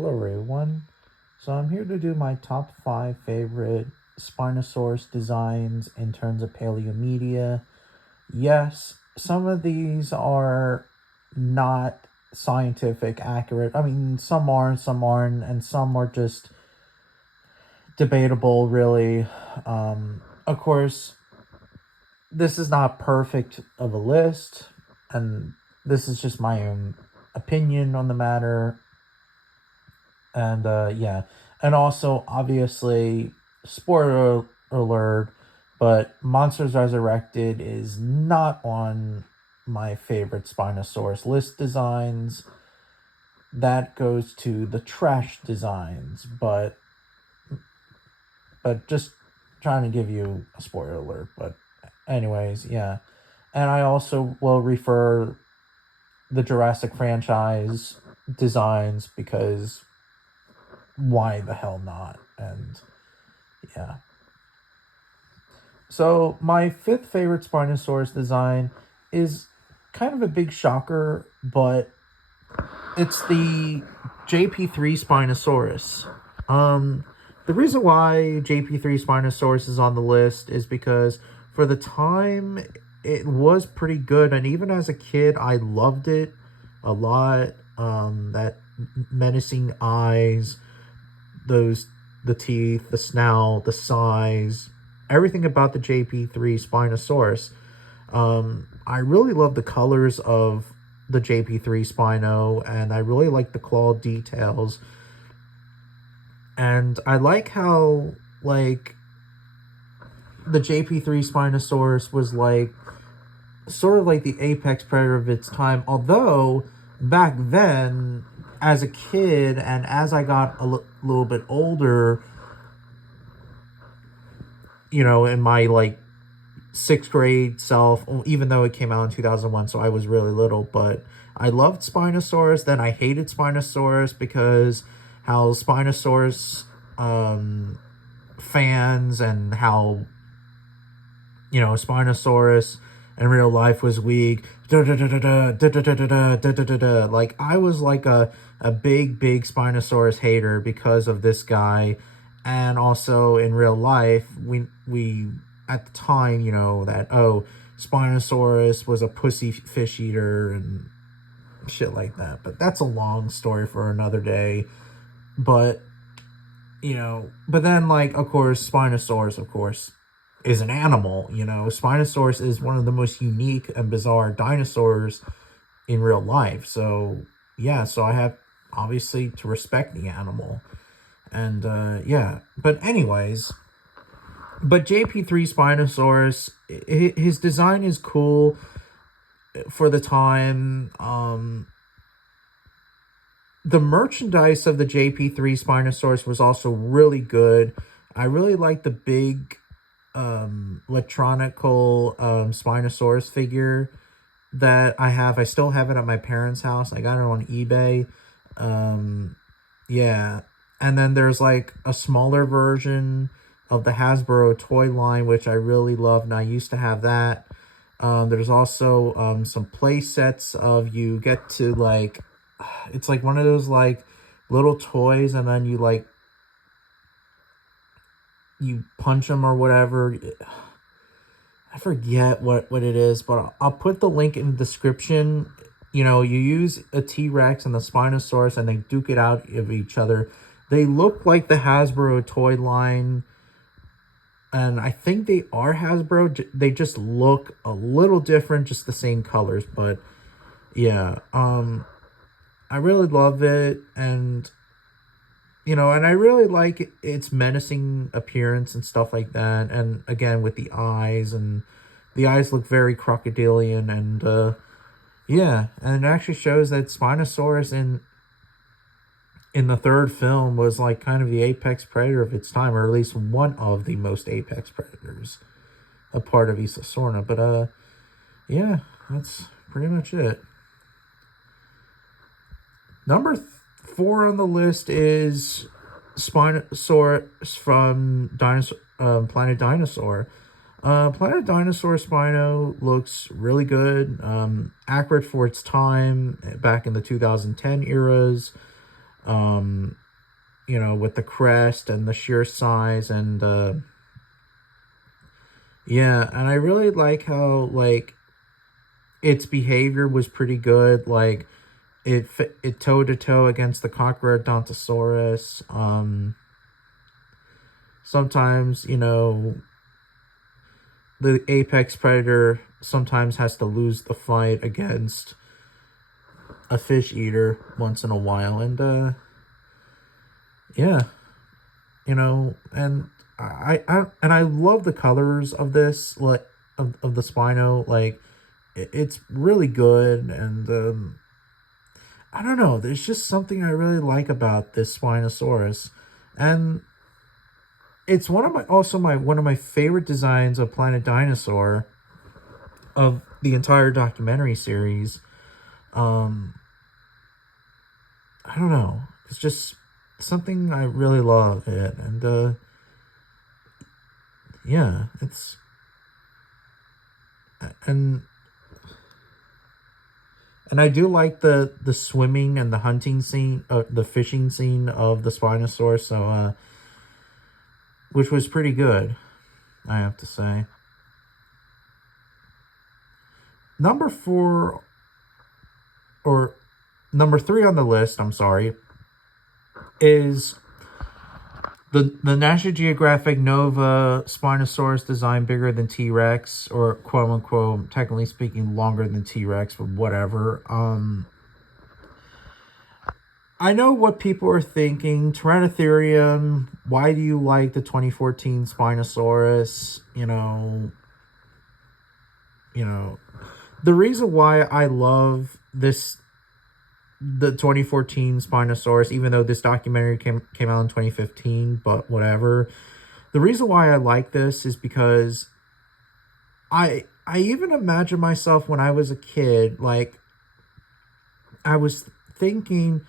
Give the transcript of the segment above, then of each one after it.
Hello everyone. So I'm here to do my top 5 favorite Spinosaurus designs in terms of paleo media. Yes, some of these are not scientific accurate. I mean, some are, some aren't, and some are just debatable, really. Of course, this is not perfect of a list, and this is just my own opinion on the matter. And yeah, and also obviously, spoiler alert, but Monsters Resurrected is not on my favorite Spinosaurus list designs. That goes to the trash designs, but just trying to give you a spoiler alert. But anyways, yeah, and I also will refer the Jurassic franchise designs because why the hell not? And yeah. So my fifth favorite Spinosaurus design is kind of a big shocker, but it's the JP3 Spinosaurus. Um, the reason why JP3 Spinosaurus is on the list is because for the time it was pretty good, and even as a kid, I loved it a lot. That menacing eyes, those the teeth, the snout, the size, everything about the JP3 Spinosaurus. I really love the colors of the JP3 Spino, and I really like the claw details. And I like how the JP3 Spinosaurus was sort of like the apex predator of its time. Although back then, as a kid and as I got little bit older, in my sixth grade self, even though it came out in 2001, so I was really little, but I loved Spinosaurus. Then I hated Spinosaurus because how Spinosaurus fans and how, Spinosaurus in real life was weak. Like, I was like a big Spinosaurus hater because of this guy. And also in real life, we at the time, that, oh, Spinosaurus was a pussy fish eater and shit like that. But that's a long story for another day. But, but then, of course, Spinosaurus, of course, is an animal. Spinosaurus is one of the most unique and bizarre dinosaurs in real life. So, yeah, so I have obviously to respect the animal. And, yeah. But, anyways, but JP3 Spinosaurus, his design is cool for the time. The merchandise of the JP3 Spinosaurus was also really good. I really like the big electronical Spinosaurus figure that I have. I still have it at my parents' house. I got it on eBay. Yeah. And then there's a smaller version of the Hasbro toy line, which I really love, and I used to have that. There's also some play sets of you get to it's like one of those little toys, and then you punch them or whatever. I forget what it is, but I'll put the link in the description. You use a T-Rex and the Spinosaurus, and they duke it out of each other. They look like the Hasbro toy line, and I think they are Hasbro. They just look a little different, just the same colors. But yeah, I really love it, and and I really like its menacing appearance and stuff like that. And again, with the eyes, and the eyes look very crocodilian, and yeah, and it actually shows that Spinosaurus in the third film was kind of the apex predator of its time, or at least one of the most apex predators, a part of Esosaurna. But yeah, that's pretty much it. Number 4 on the list is Spinosaurus from Planet Dinosaur. Planet Dinosaur Spino looks really good, accurate for its time back in the 2010 eras. You know, with the crest and the sheer size, and yeah, and I really like how like its behavior was pretty good. Like it toe to toe against the Conqueror-Odontosaurus. Sometimes, you know, the apex predator sometimes has to lose the fight against a fish eater once in a while, and yeah, you know, and I love the colors of this, like of the Spino. Like it's really good, and I don't know, there's just something I really like about this Spinosaurus, and it's one of my favorite designs of Planet Dinosaur of the entire documentary series. um I don't know, it's just something I really love it, and yeah, it's and and I do like the swimming and the hunting scene, the fishing scene of the Spinosaurus, so which was pretty good, I have to say. Number four, or number three on the list, I'm sorry, is the National Geographic Nova Spinosaurus design bigger than T Rex, or quote unquote, technically speaking, longer than T Rex, but whatever. I know what people are thinking. Tyrannotherium, why do you like the 2014 Spinosaurus? You know, the reason why I love the 2014 Spinosaurus, even though this documentary came out in 2015, but whatever. The reason why I like this is because I even imagine myself when I was a kid, like I was thinking,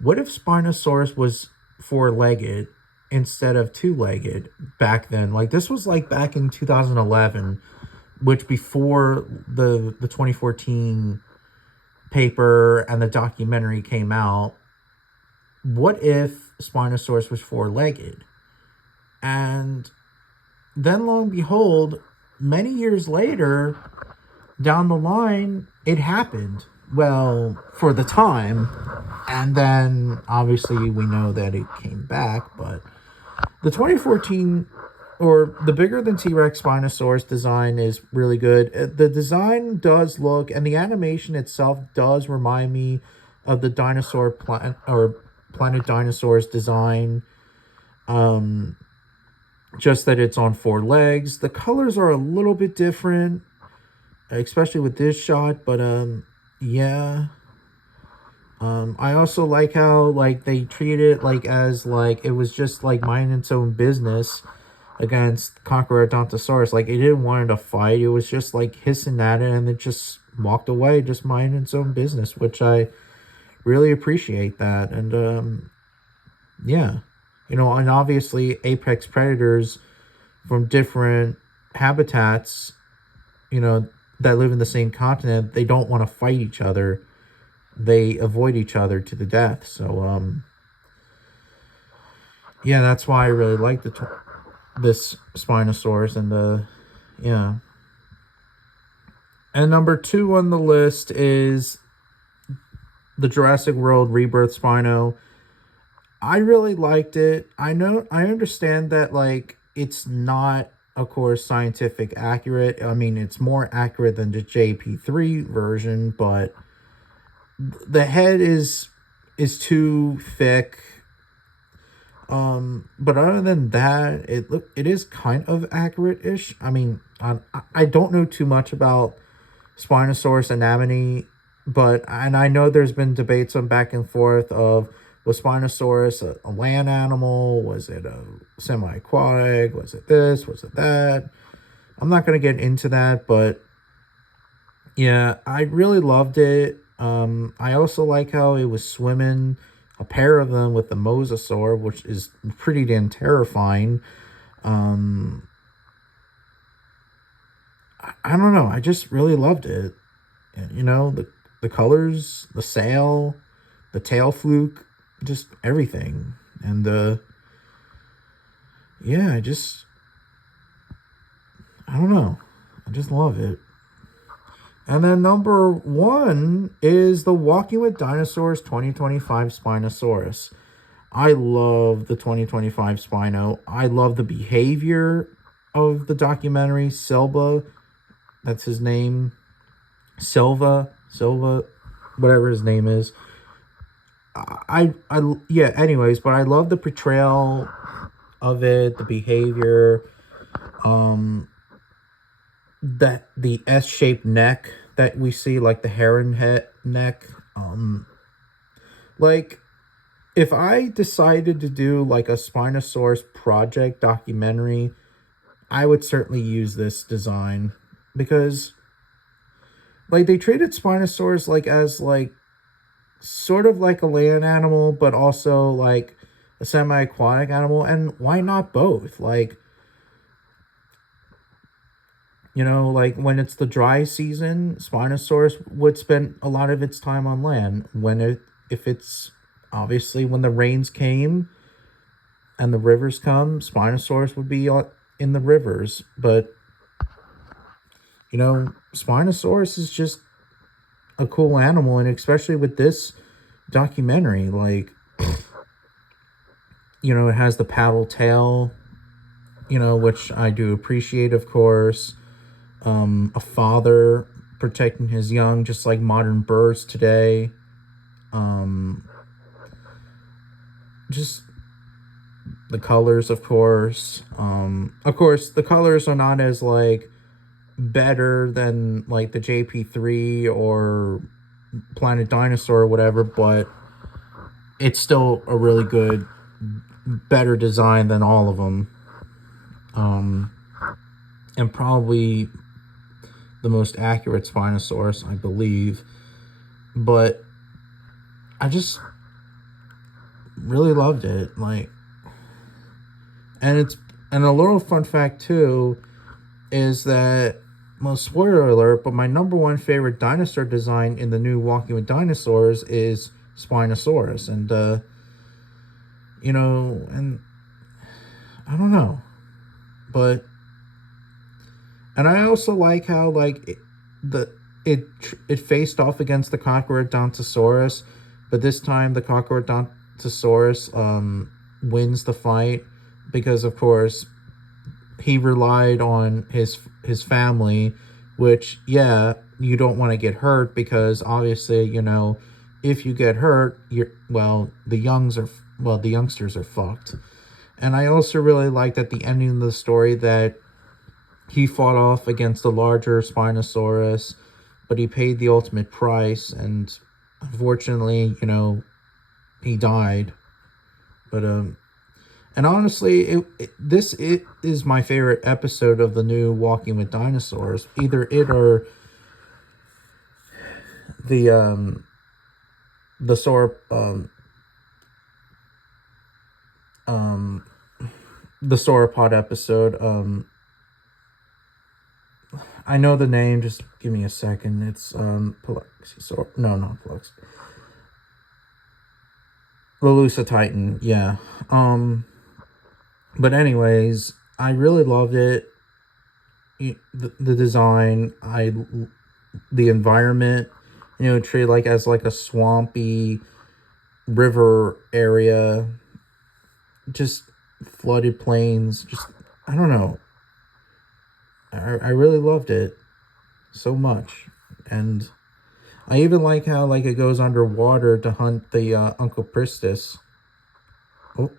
what if Spinosaurus was four-legged instead of two-legged back then? Like this was like back in 2011, which before the 2014 paper and the documentary came out. What if Spinosaurus was four-legged? And then lo and behold, many years later, down the line, it happened. Well, for the time. And then obviously we know that it came back, but the 2014, or the bigger than T-Rex Spinosaurus design, is really good. The design does look, and the animation itself does remind me of the dinosaur planet, or Planet Dinosaurs design. Um, just that it's on four legs. The colors are a little bit different, especially with this shot, but yeah. I also like how like they treat it like as like it was just like minding its own business against Conqueror-Odontosaurus. Like it didn't want to fight. It was just like hissing at it, and it just walked away, just minding its own business, which I really appreciate that. And yeah, and obviously apex predators from different habitats, you know, that live in the same continent, they don't want to fight each other. They avoid each other to the death. So yeah, that's why I really like this Spinosaurus, and yeah. And number two on the list is the Jurassic World Rebirth Spino. I really liked it. I understand that like it's not, of course, scientific accurate. I mean, it's more accurate than the JP3 version, but the head is too thick. But other than that, it is kind of accurate-ish. I mean, I don't know too much about Spinosaurus anatomy, and I know there's been debates on back and forth of, was Spinosaurus a land animal? Was it a semi-aquatic? Was it this? Was it that? I'm not going to get into that, but yeah, I really loved it. I also like how it was swimming, a pair of them with the mosasaur, which is pretty damn terrifying. Um, I don't know. I just really loved it. And, the colors, the sail, the tail fluke. just everything. And yeah, I don't know. I just love it. And then number one is the Walking with Dinosaurs 2025 Spinosaurus. I love the 2025 Spino. I love the behavior of the documentary. Silva, that's his name. Silva, whatever his name is. Yeah, anyways, but I love the portrayal of it, the behavior, um, that the S-shaped neck that we see, like the heron head neck. Like, if I decided to do like a Spinosaurus project documentary, I would certainly use this design because like they treated Spinosaurus like as like sort of like a land animal, but also like a semi-aquatic animal, and why not both? Like, like when it's the dry season, Spinosaurus would spend a lot of its time on land. If it's obviously when the rains came and the rivers come, Spinosaurus would be in the rivers. But Spinosaurus is just a cool animal, and especially with this documentary, like it has the paddle tail, which I do appreciate, of course. A father protecting his young, just like modern birds today. Just the colors, of course. Of course, the colors are not as like better than like the JP3 or Planet Dinosaur or whatever, but it's still a really good, better design than all of them. And probably the most accurate Spinosaurus, I believe. But I just really loved it. Like, and a little fun fact too is that, well, spoiler alert, but my number one favorite dinosaur design in the new Walking with Dinosaurs is Spinosaurus. And and I don't know, but and I also like how like it faced off against the Conquerodontosaurus, but this time the Conquerodontosaurus wins the fight because of course he relied on his family, which, yeah, you don't want to get hurt because obviously, if you get hurt, the youngsters are fucked. And I also really liked at the ending of the story that he fought off against the larger Spinosaurus, but he paid the ultimate price, and unfortunately, he died. But and honestly, it is my favorite episode of the new Walking with Dinosaurs. Either it or the the sauropod the sauropod episode. I know the name. Just give me a second. It's Plexisaur. No, not Plex. Lalusa Titan. Yeah. But anyways, I really loved it. The design, the environment, treated like as like a swampy river area, just flooded plains. Just I don't know. I really loved it so much, and I even like how like it goes underwater to hunt the Uncle Pristis. Oh,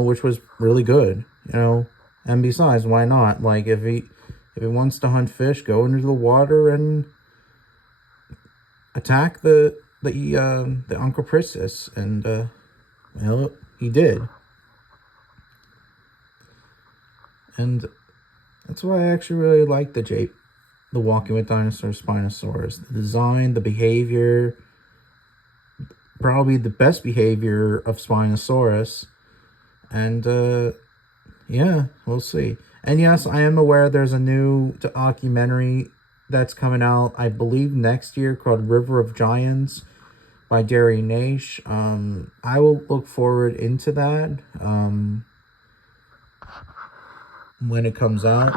which was really good. And besides, why not? Like if he wants to hunt fish, go into the water and attack the Uncle Pristis, and he did. And that's why I actually really like the Walking with Dinosaurs Spinosaurus. The design, the behavior, probably the best behavior of Spinosaurus. And yeah, we'll see. And yes, I am aware there's a new documentary that's coming out, I believe, next year called River of Giants by Jerry Nash. I will look forward into that when it comes out.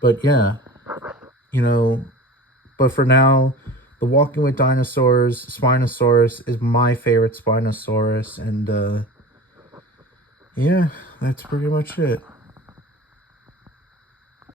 But yeah, you know, but for now, the Walking with Dinosaurs Spinosaurus is my favorite Spinosaurus, and yeah, that's pretty much it.